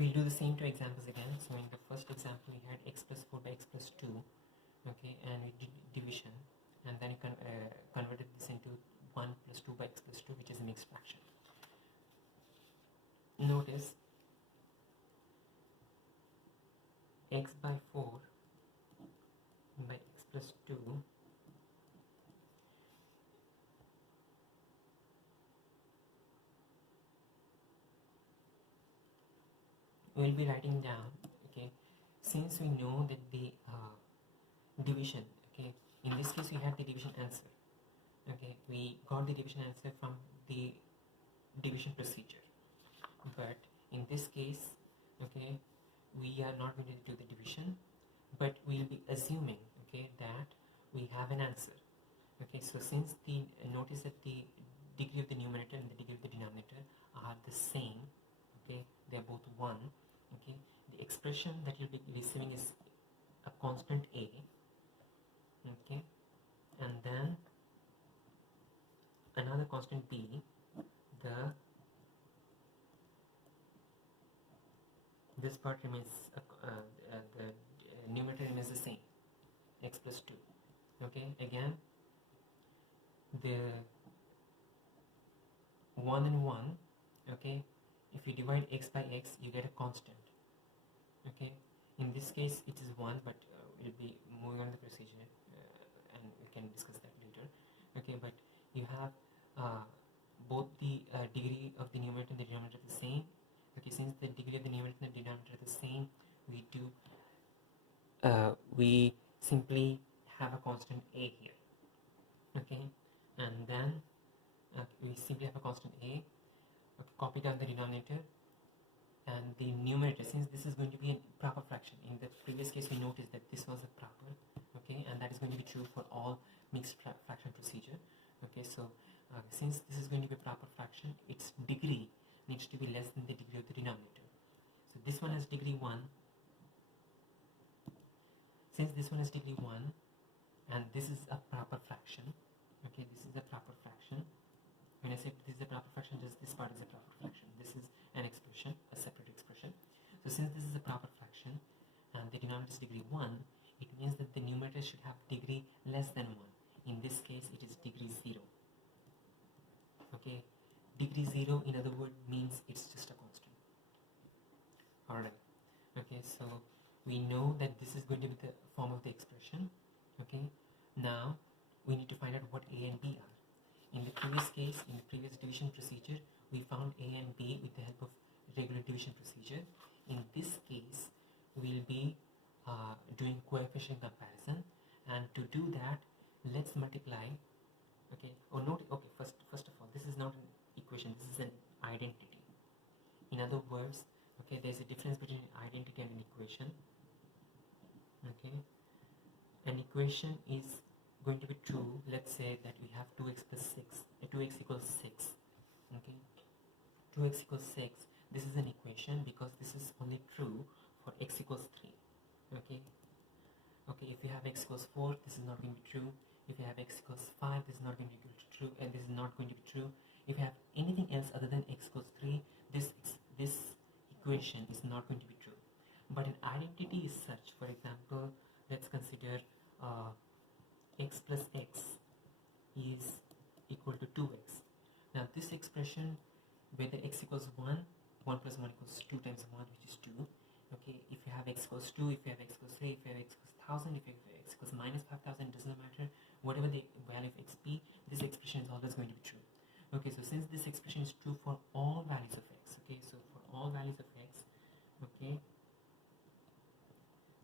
We'll do the same two examples again. So in the first example, we had x plus 4 by x plus 2, okay, and we did division, and then you converted this into 1 plus 2 by x plus 2, which is a mixed fraction. Notice x by 4 by x plus 2 we'll be writing down, okay, since we know that the division, okay, in this case we have the division answer, okay, we got the division answer from the division procedure, but in this case, okay, we are not going to do the division, but we'll be assuming, okay, that we have an answer, okay. So since the notice that the degree of the numerator and the degree of the denominator are the same, okay, they're both 1, okay, the expression that you'll be receiving is a constant a, okay, and then another constant b. This part remains the numerator remains the same, x plus 2, okay. Again, the 1 and 1, okay, if you divide x by x you get a constant, okay. In this case it is 1, but we'll be moving on the procedure and we can discuss that later, okay. But you have both the degree of the numerator and the denominator the same, okay. Since the degree of the numerator and the denominator are the same, we simply have a constant a here, okay, and then we simply have a constant a, okay, copy down the denominator and the numerator. Since this is going to be a proper fraction, in the previous case we noticed that this was a proper, okay, and that is going to be true for all mixed fraction procedure, okay. So since this is going to be a proper fraction, its degree needs to be less than the degree of the denominator. So this one has degree 1. Since this one has degree 1 and this is a proper fraction, okay, this is a proper fraction. When I say this is a proper fraction, just this part is a proper fraction. This is an expression, a separate expression. So since this is a proper fraction and the denominator is degree 1, it means that the numerator should have degree less than 1. In this case it is degree 0, okay. Degree 0, in other words, means it's just a constant. Alright, okay, so we know that this is going to be the form of the expression, okay. Now we need to find out what a and b are. In the previous case, in the previous division procedure, we found a and b with the help of regular division procedure. In this case, we'll be doing coefficient comparison, and to do that, let's multiply, okay. Or note, okay, first of all, this is not an equation, this is an identity. In other words, okay, there's a difference between an identity and an equation, okay. An equation is going to be true. Let's say that we have 2x plus 6, 2x equals 6, okay. 2x equals 6, this is an equation because this is only true for x equals 3, okay. Okay, if you have x equals 4, this is not going to be true. If you have x equals 5, this is not going to be true, and this is not going to be true. If you have anything else other than x equals 3, this equation is not going to be true. But an identity is such, for example, let's consider x plus x is equal to 2x. Now this expression, whether x equals 1, 1 plus 1 equals 2 times 1, which is 2, okay. If you have x equals 2, if you have x equals 3, if you have x equals 1000, if you have x equals minus 5000, it does not matter. Whatever the value of x be, this expression is always going to be true, okay. So since this expression is true for all values of x, okay, so for all values of x, okay,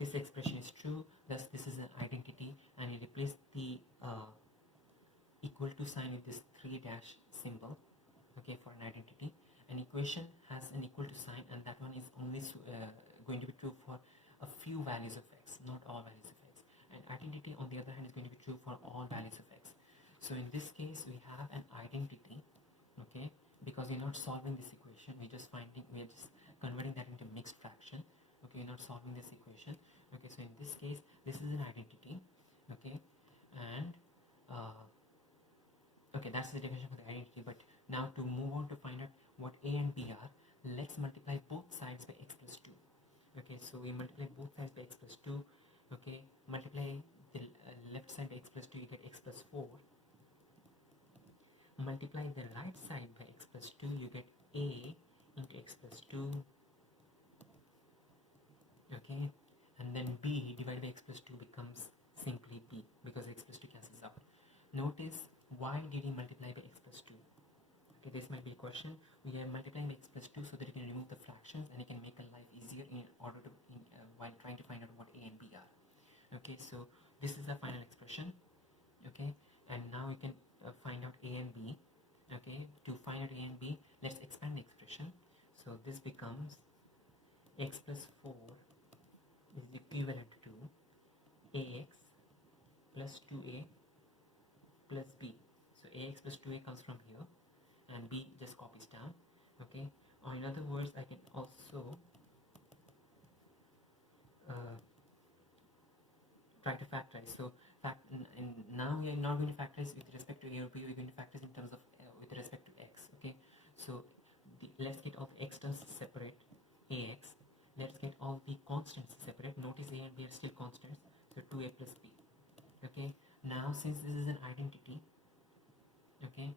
this expression is true, thus this is an identity, and you replace the equal to sign with this 3 dash symbol, okay, for an identity. An equation has an equal to sign, and that one is only going to be true for a few values of x, not all values of x. An identity, on the other hand, is going to be true for all values of x. So in this case we have an identity, okay, because we're not solving this equation, we're just converting that into mixed fraction, okay. We're not solving this equation, okay. So in this case this is an identity, okay, and okay, that's the definition for the identity. But now to move on to find out what a and b are, let's multiply both sides by x plus 2. Okay, so we multiply both sides by x plus 2. Okay, multiply the left side by x plus 2, you get x plus 4. Multiply the right side by x plus 2, you get a into x plus 2. Okay, and then b divided by x plus 2 becomes simply b because x plus 2 cancels out. Notice, why did he multiply by x plus 2? Okay, this might be a question. We are multiplying by x plus 2 so that you can remove the fractions and you can make a life easier in order to while trying to find out what a and b are. Okay, so this is the final expression. Okay, and now we can find out a and b. Okay, to find out a and b, let's expand the expression. So this becomes x plus 4 is equivalent to ax plus 2a plus b. So ax plus 2a comes from here and b just copies down. Okay, or in other words, I can also try to factorize. So now we are not going to factorize with respect to a or b, we're going to factorize in terms of with respect to x. Okay, so let's get all the x terms separate, ax. Let's get all the constants separate. Notice a and b are still constants, so 2a plus b. Okay, now since this is an identity, okay,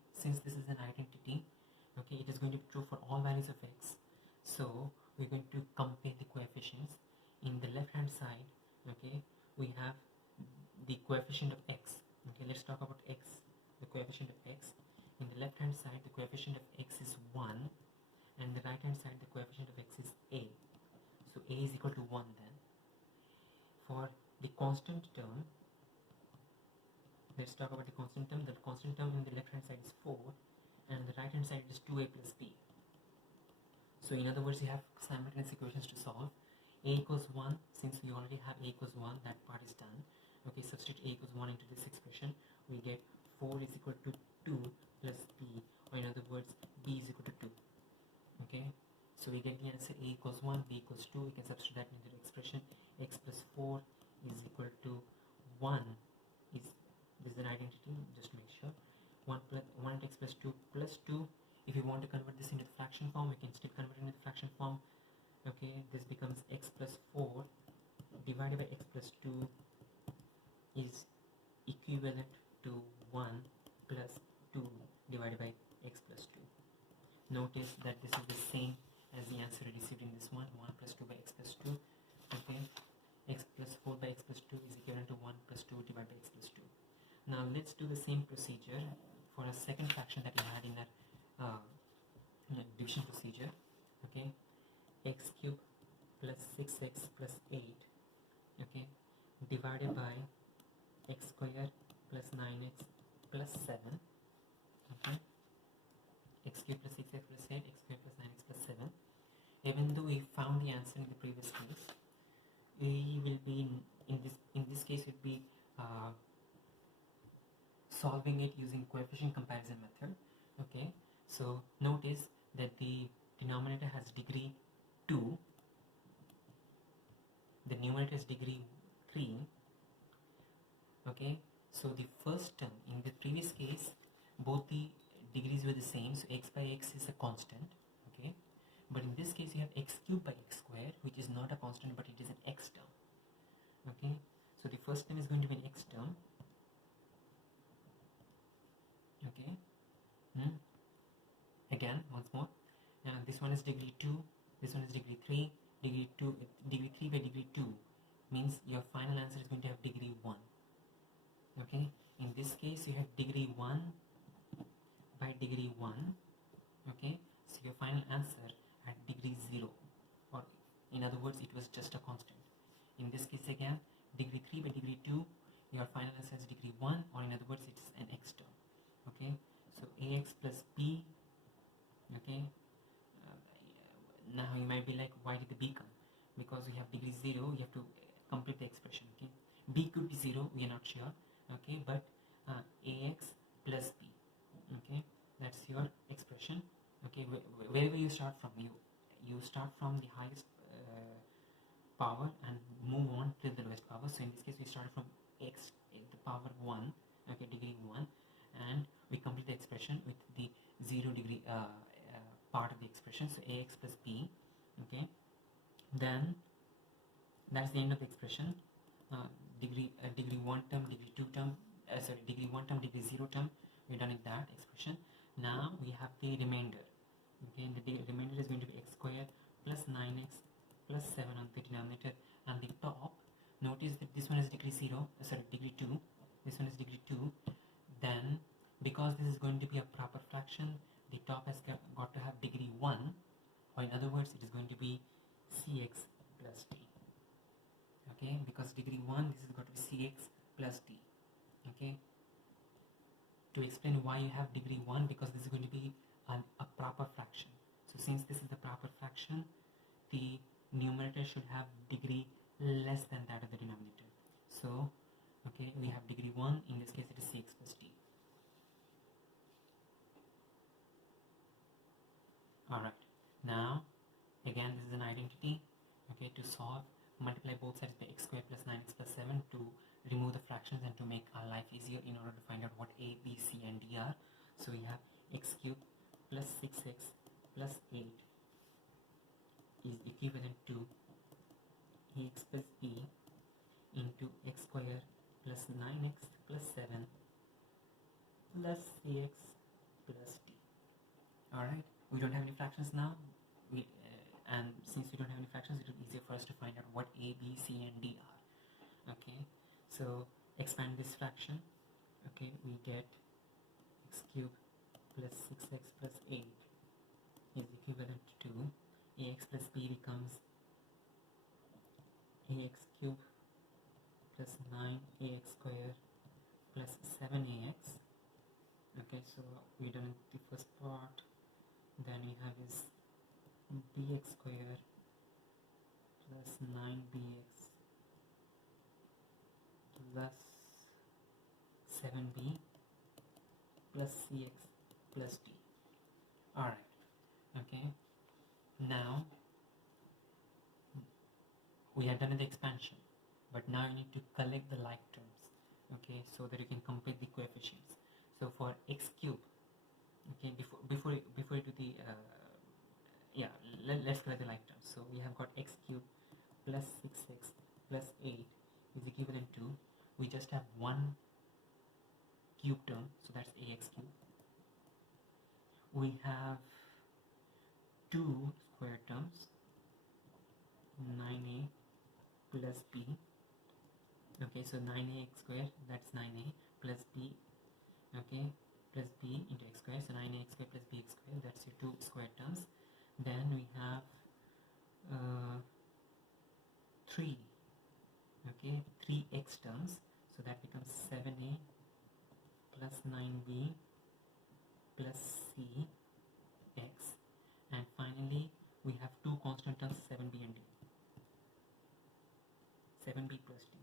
okay, it is going to be true for all values of x. So we're going to compare the coefficients. In the left hand side, okay, we have the coefficient of x. Okay, let's talk about x, the coefficient of x. In the left hand side, the coefficient of x is 1, and the right hand side, the coefficient of x is a. So a is equal to 1 then. For the constant term, let's talk about the constant term. The constant term in the left hand side is 4, and the right hand side is 2a plus b. So in other words, you have simultaneous equations to solve. A equals 1, since we already have a equals 1, that part is done. Okay, substitute a equals 1 into this expression. We get 4 is equal to 2 plus b, or in other words, b is equal to 2. Okay, so we get the answer a equals 1, b equals 2. We can substitute that into the expression. X plus 4 is equal to 1. This is an identity, just to make sure. 1 into x plus 2 plus 2. If you want to convert this into the fraction form, we can still convert it into the fraction form. Okay, this becomes x plus 4 divided by x plus 2 is equivalent to 1 plus 2 divided by x plus 2. Notice that this is the same as the answer received in this one, 1 plus 2 by x plus 2. Okay, x plus 4 by x plus 2 is equivalent to 1 plus 2 divided by x plus 2. Now let's do the same procedure for a second fraction that we had in our division procedure. Okay, x cube plus 6x plus 8, okay, divided by x square plus 9x plus 7. Okay, x cube plus 6x plus 8, x square plus 9x plus 7. Even though we found the answer in the previous case, we will be in this case we'll be solving it using coefficient comparison method. Okay, so notice that the denominator has degree 2, the numerator is degree 3. Okay, so the first term in the previous case, both the degrees were the same, so x by x is a constant. Okay, but in this case you have x cubed by x squared, which is not a constant but it is an x term. Okay, so the first term is going to be an x term. Okay, again once more, now this one is degree 2, this one is degree 3. Degree 3 by degree 2 means your final answer is going to have degree 1. Okay, in this case you have degree 1 by degree 1. Okay, so your final answer at degree 0, or in other words it was just a constant. In this case again, degree 3 by degree 2, your final answer is degree 1, or in other words it is an x term. Okay, so ax plus b. Okay, now you might be like, why did the b come? Because we have degree 0, you have to complete the expression. Okay, b could be 0, we are not sure. Okay, but ax plus b. Okay, that's your expression. Okay, wherever you start from, you start from the highest power and move on to the lowest power. So in this case we started from x the power 1, okay, degree 1, and we complete the expression with the 0 degree part of the expression, so ax plus b. Okay, then that's the end of the expression. Degree 1 term, degree 2 term, degree 1 term, degree 0 term, we're done with that expression. Now we have the remainder. Okay, the remainder is going to be x squared plus 9x plus 7 on the denominator, and the top, notice that this one is degree 0, degree 2, this one is degree 2. Then because this is going to be a proper fraction, the top has got to have degree 1, or in other words, it is going to be cx plus d. Okay, because degree 1, this has got to be cx plus d. Okay, to explain why you have degree 1, because this is going to be a proper fraction. So since this is the proper fraction, the numerator should have degree less than that of the denominator. So okay, we have degree 1, in this case it is cx plus d. Alright, now again this is an identity. Okay, to solve, multiply both sides by x squared plus 9x plus 7 to remove the fractions and to make our life easier in order to find out what a, b, c and d are. So we have x cubed plus 6x plus 8 is equivalent to ax plus b into x squared plus 9x plus 7 plus cx plus d. Alright, we don't have any fractions now. And since we don't have any fractions, it will be easier for us to find out what a, b, c and d are. Okay, so expand this fraction. Okay, we get x cubed plus 6x plus 8 is equivalent to ax plus b becomes ax cubed plus 9ax squared plus 7ax. Okay, so we're done with the first part. Then we have is bx squared plus 9bx plus 7b plus cx plus d. Alright, okay, now we are done with the expansion, but now you need to collect the like terms, okay, so that you can compare the coefficients. So for x cube, okay, before you do the let's collect the like terms. So we have got x cubed plus 6x plus 8 is equivalent to, we just have one cube term, so that's ax cubed. We have two square terms, 9a plus b. Okay, so 9ax squared, that's 9a plus b, okay, plus b into x squared, so 9ax squared plus bx squared, that's your two square terms. Then we have 3, okay, 3x terms, so that becomes 7a plus 9b plus cx, and finally we have two constant terms, 7b and d, 7b plus d,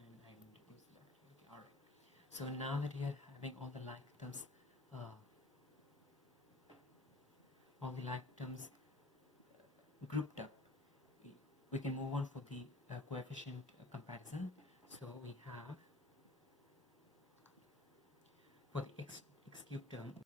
and I will reduce that. Okay, alright, so now that you are having all the like terms grouped up, we can move on for the coefficient comparison. So we have, for the x cube term,